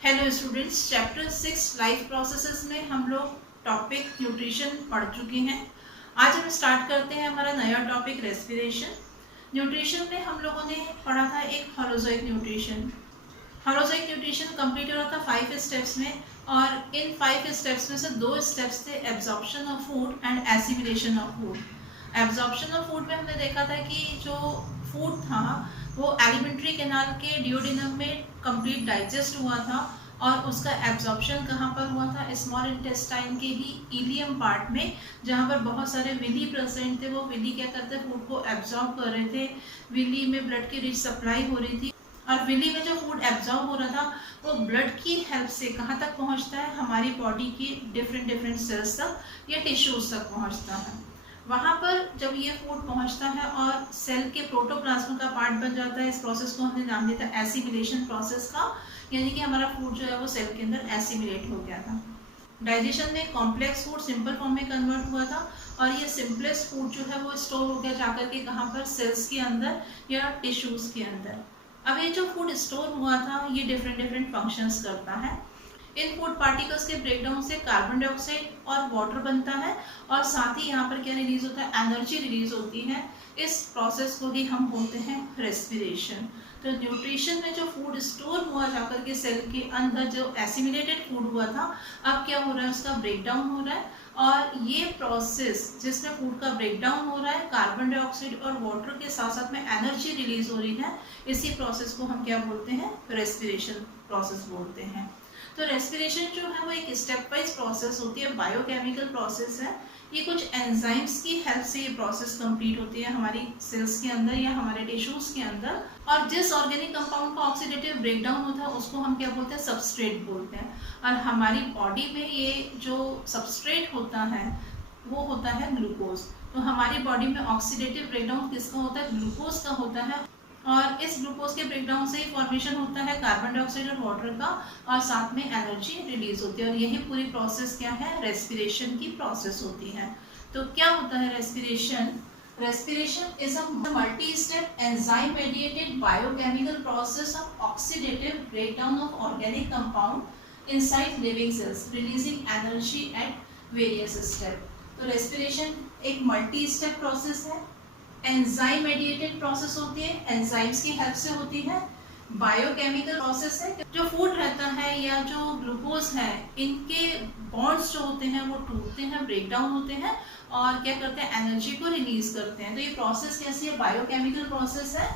Hello students, chapter 6 life processes में हम लोग टॉपिक न्यूट्रिशन पढ़ चुके हैं। आज हम स्टार्ट करते हैं हमारा नया टॉपिक रेस्पिरेशन। न्यूट्रिशन में हम लोगों ने पढ़ा था एक holozoic nutrition. Holozoic nutrition complete हो रहा था 5 स्टेप्स में, और इन 5 स्टेप्स में से 2 स्टेप्स थे absorption of food and assimilation of food. Absorption of food में हमने देखा था कि जो फूड था वो एलिमेंट्री कैनाल के डिओडिनम में कंप्लीट डाइजेस्ट हुआ था, और उसका एब्जॉर्प्शन कहाँ पर हुआ था? स्मॉल इंटेस्टाइन के ही इलियम पार्ट में, जहाँ पर बहुत सारे विली प्रेजेंट थे। वो विली क्या करते फूड को एब्जॉर्ब कर रहे थे। विली में ब्लड की रिच सप्लाई हो रही थी, और विली में जो फूड एब्जॉर्ब हो रहा था वो ब्लड की हेल्प से कहाँ तक पहुँचता है? हमारी बॉडी की डिफरेंट सेल्स तक या टिश्यूज तक पहुँचता है। वहाँ पर जब ये फूड पहुँचता है और सेल के प्रोटोप्लाज्म का पार्ट बन जाता है, इस प्रोसेस को हमने नाम दिया था एसिमिलेशन प्रोसेस का, यानी कि हमारा फूड जो है वो सेल के अंदर एसिमिलेट हो गया था। डाइजेशन में कॉम्प्लेक्स फूड सिंपल फॉर्म में कन्वर्ट हुआ था, और ये सिंपलेस्ट फूड जो है वो स्टोर हो गया जाकर के कहाँ पर? सेल्स के अंदर या टिश्यूज के अंदर। अब ये जो फूड स्टोर हुआ था ये डिफरेंट फंक्शंस करता है। इन फूड पार्टिकल्स के ब्रेकडाउन से कार्बन डाइऑक्साइड और वाटर बनता है, और साथ ही यहाँ पर क्या रिलीज होता है? एनर्जी रिलीज होती है। इस प्रोसेस को ही हम बोलते हैं रेस्पिरेशन। तो न्यूट्रिशन में जो फूड स्टोर हुआ जाकर के सेल के अंदर जो एसिमिलेटेड फूड हुआ था, अब क्या हो रहा है? उसका ब्रेकडाउन हो रहा है, और ये प्रोसेस जिसमें फूड का ब्रेकडाउन हो रहा है, कार्बन डाइऑक्साइड और वाटर के साथ साथ में एनर्जी रिलीज हो रही है, इसी प्रोसेस को हम क्या बोलते हैं? रेस्पिरेशन प्रोसेस बोलते हैं। तो रेस्पिरेशन जो है वो एक स्टेप वाइज प्रोसेस होती है, बायोकेमिकल प्रोसेस है। ये कुछ एंजाइम्स की हेल्प से ये प्रोसेस कंप्लीट होती है हमारी सेल्स के अंदर या हमारे टिश्यूज के अंदर। और जिस ऑर्गेनिक कंपाउंड का ऑक्सीडेटिव ब्रेकडाउन होता है उसको हम क्या बोलते हैं? सबस्ट्रेट बोलते हैं। और हमारी बॉडी में ये जो सबस्ट्रेट होता है वो होता है ग्लूकोज। तो हमारी बॉडी में ऑक्सीडेटिव ब्रेकडाउन किसका होता है? ग्लूकोज का होता है, और इस ग्लूकोज के ब्रेकडाउन से ही फॉर्मेशन होता है कार्बन डाइऑक्साइड और वाटर का, और साथ में एनर्जी रिलीज होती है। और यही पूरी प्रोसेस क्या है? रेस्पिरेशन की प्रोसेस होती है। तो क्या होता है respiration? Respiration is a multi step enzyme mediated biochemical process of oxidative breakdown of organic compound inside living cells releasing energy at various step. तो रेस्पिरेशन एक मल्टी स्टेप प्रोसेस है, एंजाइम मेडिएटेड प्रोसेस होती है, enzymes की help से होती है, biochemical process है। जो फूड रहता है या जो ग्लूकोज है, इनके बॉन्ड्स जो होते हैं वो टूटते हैं, ब्रेकडाउन होते हैं, और क्या करते हैं? एनर्जी को रिलीज करते हैं। तो ये प्रोसेस कैसी है? बायोकेमिकल प्रोसेस है।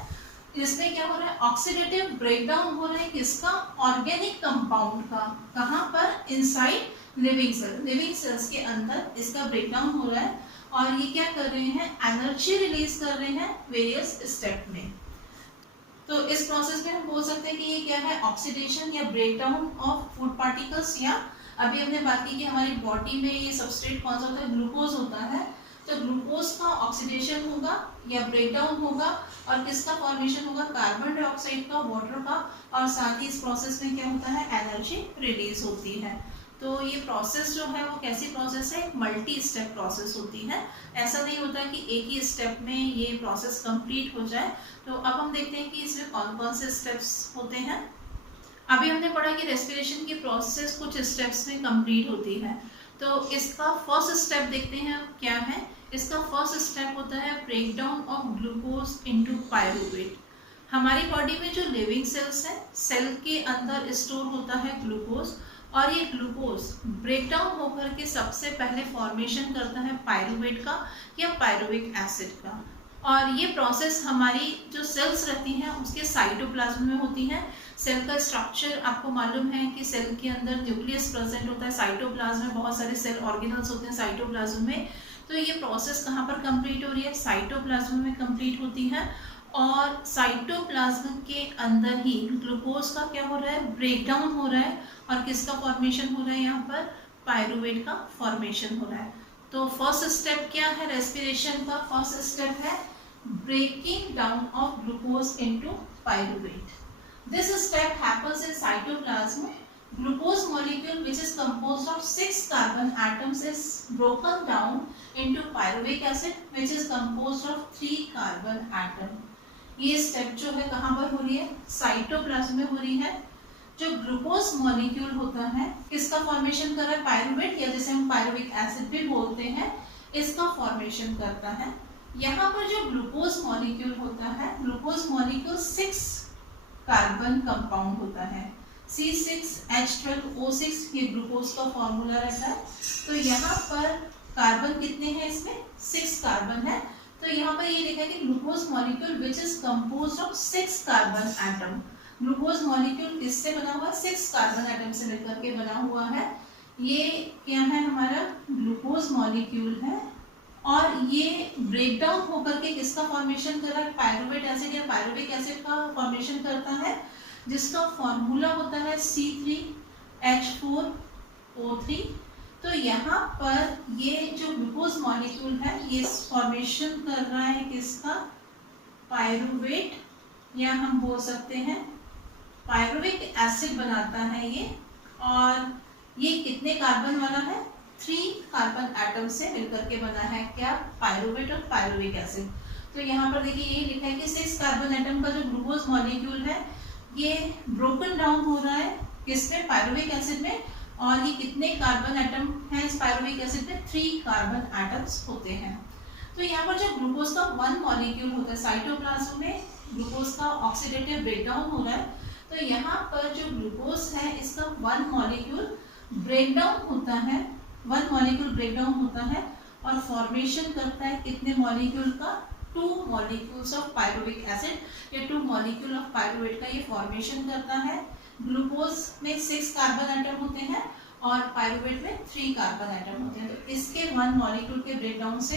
इसमें क्या हो रहा है? ऑक्सीडेटिव ब्रेकडाउन हो रहा है किसका? ऑर्गेनिक कंपाउंड का। कहाँ पर? Inside living cell, living cells के अंदर इसका ब्रेकडाउन हो रहा है, और ये क्या कर रहे हैं? एनर्जी रिलीज कर रहे हैं वेरियस स्टेप में। तो इस प्रोसेस में हम बोल सकते हैं कि ये क्या है? ऑक्सीडेशन या ब्रेकडाउन ऑफ फूड पार्टिकल्स। या अभी हमने बात की कि हमारी बॉडी में ये सबस्ट्रेट कौन सा होता है? ग्लूकोज होता है। तो ग्लूकोज का ऑक्सीडेशन होगा या ब्रेकडाउन होगा, और किसका फॉर्मेशन होगा? कार्बन डाइऑक्साइड का, वाटर का, और साथ ही इस प्रोसेस में क्या होता है? एनर्जी रिलीज होती है। तो ये प्रोसेस जो है वो कैसी प्रोसेस है? मल्टी स्टेप प्रोसेस होती है। ऐसा नहीं होता कि एक ही स्टेप में ये प्रोसेस कंप्लीट हो जाए। तो अब हम देखते हैं कि इसमें कौन कौन से स्टेप्स होते हैं। अभी हमने पढ़ा कि रेस्पिरेशन की प्रोसेस कुछ स्टेप्स में कंप्लीट होती है। तो इसका फर्स्ट स्टेप देखते हैं क्या है। इसका फर्स्ट स्टेप होता है breakdown of glucose into pyruvate. हमारी बॉडी में जो लिविंग सेल्स है, सेल के अंदर स्टोर होता है ग्लूकोज, और ये ग्लूकोज ब्रेकडाउन होकर के सबसे पहले फॉर्मेशन करता है पायरूवेट का या पायरूविक एसिड का। और ये प्रोसेस हमारी जो सेल्स रहती हैं उसके साइटोप्लाज्म में होती है। सेल का स्ट्रक्चर आपको मालूम है कि सेल के अंदर न्यूक्लियस प्रेजेंट होता है, साइटोप्लाज्म में बहुत सारे सेल ऑर्गेनल्स होते हैं साइटोप्लाज्म में। तो ये प्रोसेस कहाँ पर कंप्लीट हो रही है? साइटोप्लाज्म में कंप्लीट होती है, और साइटोप्लाज्म के अंदर ही ग्लूकोज का क्या हो रहा है? ब्रेकडाउन हो रहा है, और किसका फॉर्मेशन हो रहा है? यहाँ पर पायरूवेट का फॉर्मेशन हो रहा है। तो फर्स्ट स्टेप क्या है रेस्पिरेशन का? फर्स्ट स्टेप है breaking down of glucose into pyruvate. This step happens in cytoplasm. Glucose molecule, which is composed of 6 carbon atoms, is broken down into pyruvic acid, which is composed of 3 carbon atom. ये step जो है कहाँ पर हो रही है? Cytoplasm में हो रही है। जो ग्लूकोज मॉलिक्यूल होता है किसका फॉर्मेशन कर रहा है, पायरुवेट, या जैसे हम पायरुविक एसिड भी बोलते हैं, इसका फॉर्मेशन करता है। यहाँ पर जो ग्लूकोज मॉलिक्यूल होता है, ग्लूकोज मॉलिक्यूल 6 कार्बन कंपाउंड होता है, C6H12O6 ये ग्लूकोज का फॉर्मूला रहता है। तो यहाँ पर कार्बन कितने हैं, इसमें 6 कार्बन है। तो यहाँ पर ये लिखा है कि glucose molecule which is composed of 6 carbon atom. Glucose molecule किससे बना हुआ है, 6 कार्बन एटम से मिलकर के बना हुआ है। ये क्या है, हमारा ग्लूकोज मॉलिक्यूल है, और ये ब्रेक डाउन होकर के किसका फॉर्मेशन कर रहा है, पायरुवेट एसिड या पायरुविक एसिड का फॉर्मेशन करता है, जिसका फॉर्मूला होता है C3H4O3। तो यहाँ पर ये जो ग्लूकोज मॉलिक्यूल है ये फॉर्मेशन कर रहा है किसका, पायरुवेट, या हम बोल सकते हैं पायरुविक एसिड बनाता है ये। और ये कितने कार्बन वाला है, 3 कार्बन एटम से मिलकर के बना है, क्या, पायरुवेट और पायरुविक एसिड। तो यहाँ पर देखिए ये लिखा है कि 6 कार्बन एटम का जो ग्लूकोज मॉलिक्यूल है ये ब्रोकन डाउन हो रहा है किसमें, पायरुविक एसिड में, और ये कितने कार्बन एटम हैं इस पायरुविक एसिड में, 3 कार्बन एटम्स होते हैं। तो यहाँ पर जो ग्लूकोज का 1 मॉलिक्यूल होता है, साइटोप्लाज्म में ग्लूकोज का ऑक्सीडेटिव ब्रेकडाउन हो रहा है। तो यहाँ पर जो ग्लूकोज है इसका 1 मॉलिक्यूल ब्रेकडाउन होता है, 1 मॉलिक्यूल ब्रेकडाउन होता है और फॉर्मेशन करता है कितने मॉलिक्यूल का, 2 मॉलिक्यूल्स ऑफ पायरुविक एसिड। ये 2 मॉलिक्यूल ऑफ पायरुवेट का ये फॉर्मेशन करता है। ग्लूकोज में 6 कार्बन एटम होते हैं और पायरुवेट में 3 कार्बन एटम होते हैं। तो इसके 1 मॉलिक्यूल के ब्रेकडाउन से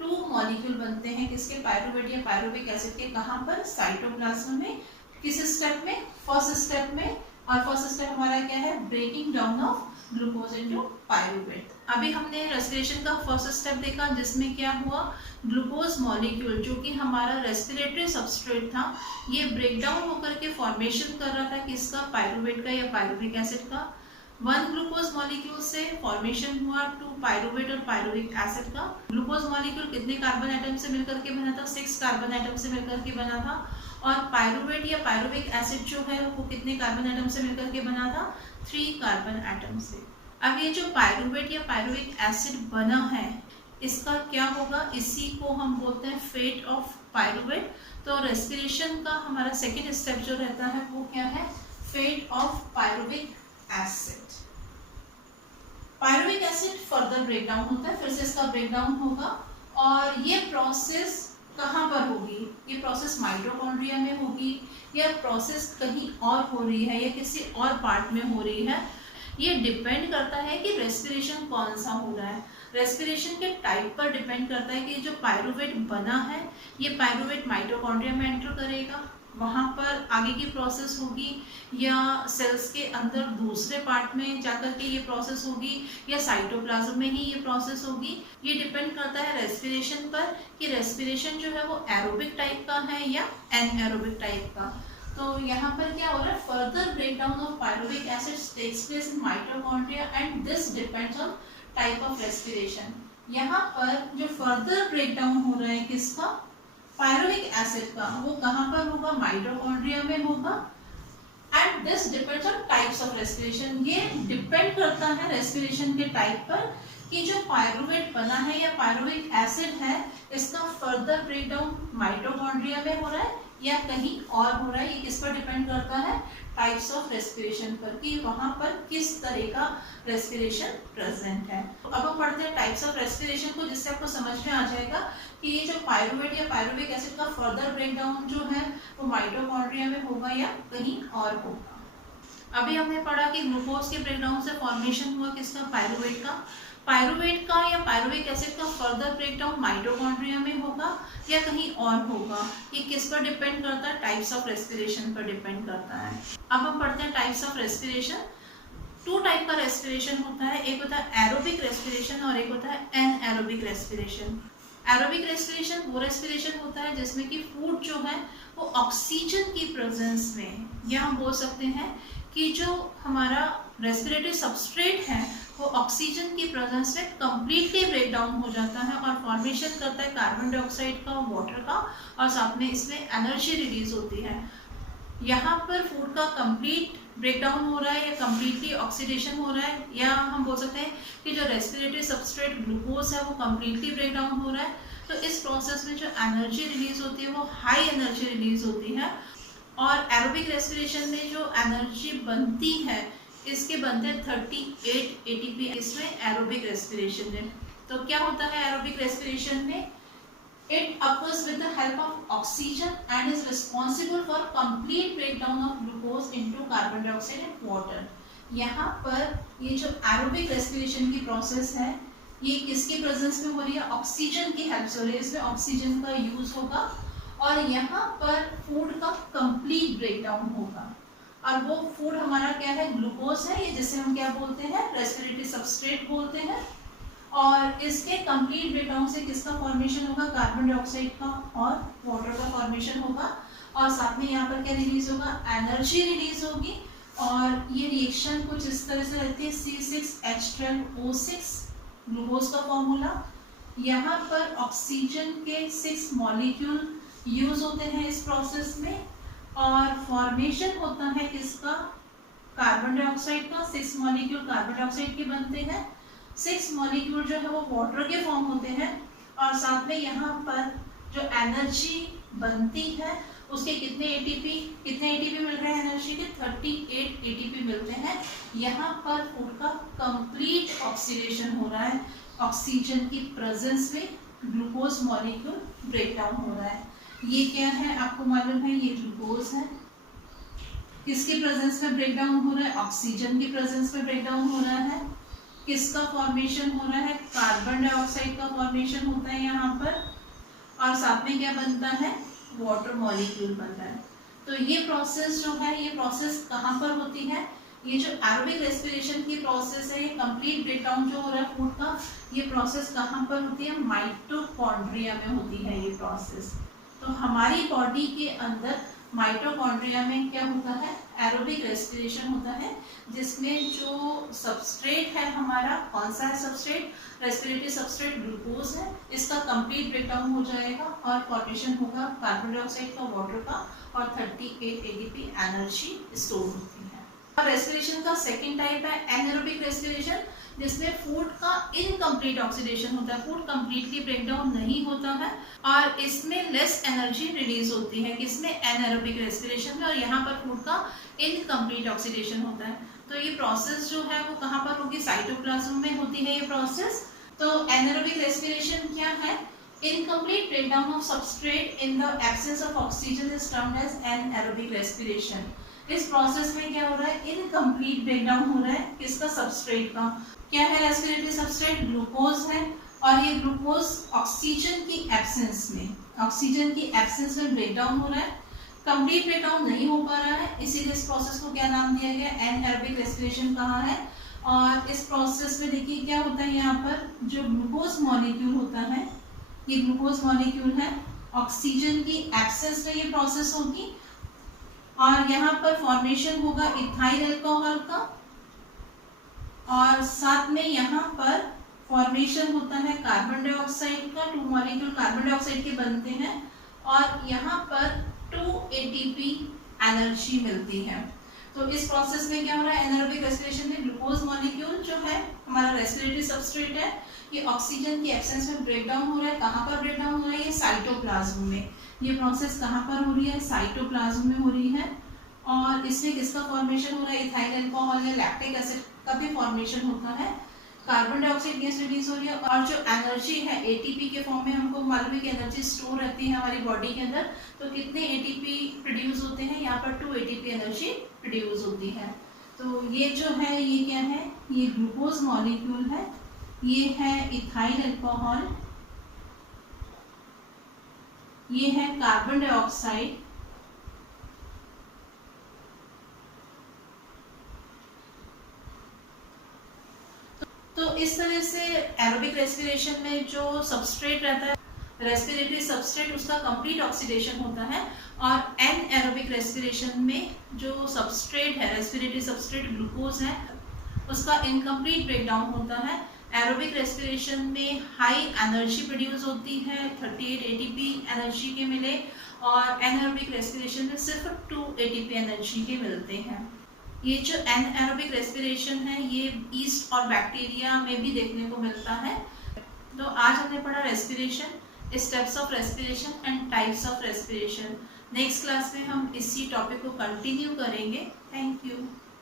2 मॉलिक्यूल बनते हैं किसके, पायरुवेट या पायरुविक एसिड के। कहाँ पर, साइटोप्लाज्म में। किस स्टेप में, फर्स्ट स्टेप में। और फर्स्ट स्टेप हमारा क्या है, breaking down of glucose into pyruvate. अभी हमने रेस्पिरेशन का फर्स्ट स्टेप देखा, जिसमें क्या हुआ, ग्लूकोज मॉलिक्यूल जो कि हमारा रेस्पिरेटरी सबस्ट्रेट था, ये ब्रेकडाउन होकर के फॉर्मेशन कर रहा था किसका, पायरुवेट का या पायरुविक एसिड का। 1 ग्लूकोज मॉलिक्यूल से फॉर्मेशन हुआ 2 पायरुवेट और पायरुविक एसिड का। ग्लूकोज मॉलिक्यूल कितने कार्बन एटम से मिलकर के बना था, 6 कार्बन एटम से मिलकर के बना था। और पायरुवेट या पायरुविक एसिड जो है वो कितने कार्बन एटम से मिलकर के बना था, 3 कार्बन एटम से। अब ये जो पायरुवेट या पायरुविक एसिड बना है इसका क्या होगा, इसी को हम बोलते हैं फेट ऑफ पायरुवेट। तो रेस्पिरेशन का हमारा सेकेंड स्टेप जो रहता है वो क्या है, fate of pyruvic acid. Pyruvic acid further breakdown होता है, फिर से इसका ब्रेकडाउन होगा, और ये प्रोसेस कहाँ पर होगी, ये प्रोसेस माइटोकॉन्ड्रिया में होगी या प्रोसेस कहीं और हो रही है या किसी और पार्ट में हो रही है। ये डिपेंड करता है कि रेस्पिरेशन कौन सा हो रहा है। रेस्पिरेशन के टाइप पर डिपेंड करता है कि जो पायरुवेट बना है ये पायरुवेट माइटोकॉन्ड्रिया में एंटर करेगा, वहाँ पर आगे की प्रोसेस होगी, या सेल्स के अंदर दूसरे पार्ट में जाकर के ये प्रोसेस होगी, या साइटोप्लाज्म में ही ये प्रोसेस होगी। ये डिपेंड करता है रेस्पिरेशन पर कि रेस्पिरेशन जो है वो एरोबिक टाइप का है या एनएरोबिक टाइप का। तो यहाँ पर क्या हो रहा है, further breakdown of pyruvic acids takes place in mitochondria and this depends on type of respiration. यहाँ पर जो फर्दर ब्रेकडाउन हो रहा है किसका, पायरुविक एसिड का, वो कहाँ पर होगा, माइटोकॉन्ड्रिया में होगा। And this depends on types of respiration. ये डिपेंड करता है रेस्पिरेशन के टाइप पर कि जो पायरुवेट बना है या पायरुविक एसिड है इसका फर्दर ब्रेकडाउन माइटोकॉन्ड्रिया में हो रहा है या कहीं और हो रहा है। ये किस पर डिपेंड करता है, टाइप्स ऑफ रेस्पिरेशन पर, कि वहां पर किस तरह का रेस्पिरेशन प्रेजेंट है। तो अब हम पढ़ते हैं टाइप्स ऑफ रेस्पिरेशन को, जिससे आपको समझ में आ जाएगा कि ये जो पायरुवेट या पायरुविक एसिड का फर्दर ब्रेकडाउन जो है वो माइटोकॉन्ड्रिया में होगा या कहीं और होगा। अभी हमने पढ़ा कि ग्लूकोज के ब्रेकडाउन से फॉर्मेशन हुआ किसका, पायरुवेट का। पायरुवेट का या पायरुविक एसिड का फर्दर ब्रेकडाउन माइटोकॉन्ड्रिया में होगा या कहीं और होगा। ये किस पर डिपेंड करता है, टाइप्स ऑफ रेस्पिरेशन पर डिपेंड करता है। अब हम पढ़ते हैं टाइप्स ऑफ रेस्पिरेशन। 2 टाइप का रेस्पिरेशन होता है, एक होता है एरोबिक रेस्पिरेशन और एक होता है एनएरोबिक रेस्पिरेशन। एरोबिक रेस्पिरेशन वो रेस्पिरेशन होता है जिसमें कि फूड जो है वो ऑक्सीजन की प्रेजेंस में, या हम बोल सकते हैं कि जो हमारा रेस्पिरेटरी सबस्ट्रेट है वो ऑक्सीजन की प्रेजेंस में कंप्लीटली ब्रेक डाउन हो जाता है और फॉर्मेशन करता है कार्बन डाइऑक्साइड का, वाटर का, और साथ में इसमें एनर्जी रिलीज होती है। यहाँ पर फूड का कंप्लीट ब्रेकडाउन हो रहा है या कंप्लीटली ऑक्सीडेशन हो रहा है, या हम बोल सकते हैं कि जो रेस्पिरेटरी सबस्ट्रेट ग्लूकोज है वो कंप्लीटली ब्रेकडाउन हो रहा है। तो इस प्रोसेस में जो एनर्जी रिलीज होती है वो हाई एनर्जी रिलीज होती है। और एरोबिक रेस्पिरेशन में जो एनर्जी बनती है इसके बनते हैं 38 ATP इसमें एरोबिक रेस्पिरेशन में। तो क्या होता है एरोबिक रेस्पिरेशन में? It occurs with the help of oxygen and is responsible for complete breakdown of glucose into carbon dioxide and water. यहाँ पर ये जो एरोबिक रेस्पिरेशन की प्रोसेस है ये किसके प्रेजेंस में हो रही है? ऑक्सीजन की हेल्प से हो रही है। इसमें ऑक्सीजन का यूज होगा और यहाँ पर फूड का कंप्लीट ब्रेकडाउन होगा। और वो फूड हमारा क्या है? ग्लूकोज है, ये जिसे हम क्या बोलते हैं? रेस्पिरेटरी सबस्ट्रेट बोलते हैं। और इसके कंप्लीट ब्रेकडाउन से किसका फॉर्मेशन होगा? कार्बन डाइऑक्साइड का और वाटर का फॉर्मेशन होगा। और साथ में यहाँ पर क्या रिलीज होगा? एनर्जी रिलीज होगी। और ये रिएक्शन कुछ इस तरह से रहती है, C6H12O6 ग्लूकोज का फॉर्मूला। यहाँ पर ऑक्सीजन के 6 मॉलिक्यूल यूज होते हैं इस प्रोसेस में और फॉर्मेशन होता है किसका? कार्बन डाइऑक्साइड का। 6 मॉलिक्यूल कार्बन डाइऑक्साइड के बनते हैं। 6 मॉलिक्यूल जो है वो वाटर के फॉर्म होते हैं। और साथ में यहाँ पर जो एनर्जी बनती है उसके कितने एटीपी मिल रहे हैं एनर्जी के? 38 ATP मिलते हैं। यहाँ पर फूड का कंप्लीट ऑक्सीडेशन हो रहा है, ऑक्सीजन की प्रेजेंस में ग्लूकोज मॉलिक्यूल ब्रेकडाउन हो रहा है। ये क्या है आपको मालूम है? ये ग्लूकोज है। किसकी प्रेजेंस में ब्रेकडाउन हो रहा है? ऑक्सीजन की प्रेजेंस में ब्रेकडाउन हो रहा है। किसका फॉर्मेशन हो रहा है? कार्बन डाइऑक्साइड का फॉर्मेशन होता है यहाँ पर। और साथ में क्या बनता है? वाटर मॉलिक्यूल बनता है। तो ये प्रोसेस जो है ये प्रोसेस कहाँ पर होती है? ये जो एरोबिक रेस्पिरेशन की प्रोसेस है, ये कंप्लीट ब्रेकडाउन जो हो रहा है फूड का, ये प्रोसेस कहाँ पर होती है? माइटोकॉन्ड्रिया में होती है ये प्रोसेस। तो हमारी बॉडी के अंदर माइटोकॉन्ड्रिया में क्या होता है? एरोबिक रेस्पिरेशन होता है, जिसमें जो सबस्ट्रेट है हमारा, कौन सा है सबस्ट्रेट? रेस्पिरेटरी सबस्ट्रेट ग्लूकोज है। इसका कंप्लीट ब्रेकडाउन हो जाएगा और फॉर्मेशन होगा कार्बन डाइऑक्साइड का, वाटर का, और 38 ATP एनर्जी स्टोर होती है। और रेस्पिरेशन का सेकेंड टाइप है एनारोबिक रेस्पिरेशन, जिसमें फूड का इनकम्प्लीट ऑक्सीडेशन होता है, फूड कंप्लीटली ब्रेकडाउन नहीं होता है और इसमें लेस एनर्जी रिलीज होती है। किसमें? एनारोबिक रेस्पिरेशन में। और यहाँ पर फूड का इनकम्प्लीट ऑक्सीडेशन होता है। तो ये प्रोसेस जो है वो कहाँ पर होगी? साइटोप्लाज्म में होती है ये प्रोसेस। तो एनारोबिक रेस्पिरेशन क्या है? Incomplete breakdown of substrate in the absence of oxygen is termed as anaerobic respiration. इस प्रोसेस में क्या हो रहा है? इनकम्प्लीट ब्रेकडाउन हो रहा है किसका? सबस्ट्रेट का। क्या है रेस्पिरेटरी सबस्ट्रेट? ग्लूकोज है। और ये ग्लूकोज ऑक्सीजन की एब्सेंस में ब्रेकडाउन हो रहा है, कंप्लीट ब्रेकडाउन नहीं हो पा रहा है, इसीलिए इस प्रोसेस को क्या नाम दिया गया? एनारोबिक रेस्पिरेशन कहा है। और इस प्रोसेस में देखिए क्या होता है, यहाँ पर जो ग्लूकोज मॉलिक्यूल होता है, ये ग्लूकोज मॉलिक्यूल है, ऑक्सीजन की एब्सेंस में ये प्रोसेस होगी और यहाँ पर फॉर्मेशन होगा इथाइल अल्कोहल का और साथ में यहाँ पर फॉर्मेशन होता है कार्बन डाइऑक्साइड का। 2 मॉलिक्यूल कार्बन डाइऑक्साइड के बनते हैं और यहाँ पर 2 ATP एनर्जी मिलती है। तो इस प्रोसेस में क्या हो रहा है? एनारोबिक रेस्पिरेशन में ग्लूकोज मॉलिक्यूल जो है हमारा रेस्पिरेटरी सबस्ट्रेट है, ये ऑक्सीजन की एब्सेंस में ब्रेकडाउन हो रहा है। कहाँ पर ब्रेकडाउन हो रहा है? ये साइटोप्लाज्म में। ये प्रोसेस कहाँ पर हो रही है? साइटोप्लाज्म में हो रही है। और इसमें किसका फॉर्मेशन हो रहा है? इथाइल अल्कोहल या लैक्टिक एसिड का भी फॉर्मेशन होता है। कार्बन डाइऑक्साइड गैस रिलीज हो रही है और जो एनर्जी है ATP के फॉर्म में, हमको मालूम है कि एनर्जी स्टोर रहती है हमारी बॉडी के अंदर। तो कितने ATP प्रोड्यूस होते हैं? यहाँ पर 2 ATP एनर्जी प्रोड्यूस होती है। तो ये जो है ये क्या है? ये ग्लूकोज मॉलिक्यूल है, ये है इथाइल अल्कोहल, ये है कार्बन डाइऑक्साइड, तो इस तरह से एरोबिक रेस्पिरेशन में जो सबस्ट्रेट रहता है, रेस्पिरेटरी सबस्ट्रेट, उसका कंप्लीट ऑक्सीडेशन होता है। और एनारोबिक रेस्पिरेशन में जो सबस्ट्रेट है, रेस्पिरेटरी सबस्ट्रेट ग्लूकोज है, उसका इनकम्प्लीट ब्रेकडाउन होता है। एरोबिक रेस्पिरेशन में हाई एनर्जी प्रोड्यूस होती है, 38 ATP एनर्जी के मिले, और एनारोबिक रेस्पिरेशन में सिर्फ 2 ATP एनर्जी के मिलते हैं। ये जो एनारोबिक रेस्पिरेशन है ये ईस्ट और बैक्टीरिया में भी देखने को मिलता है। तो आज हमने पढ़ा respiration, steps of respiration and types of respiration. Next class में हम इसी टॉपिक को कंटिन्यू करेंगे। Thank you.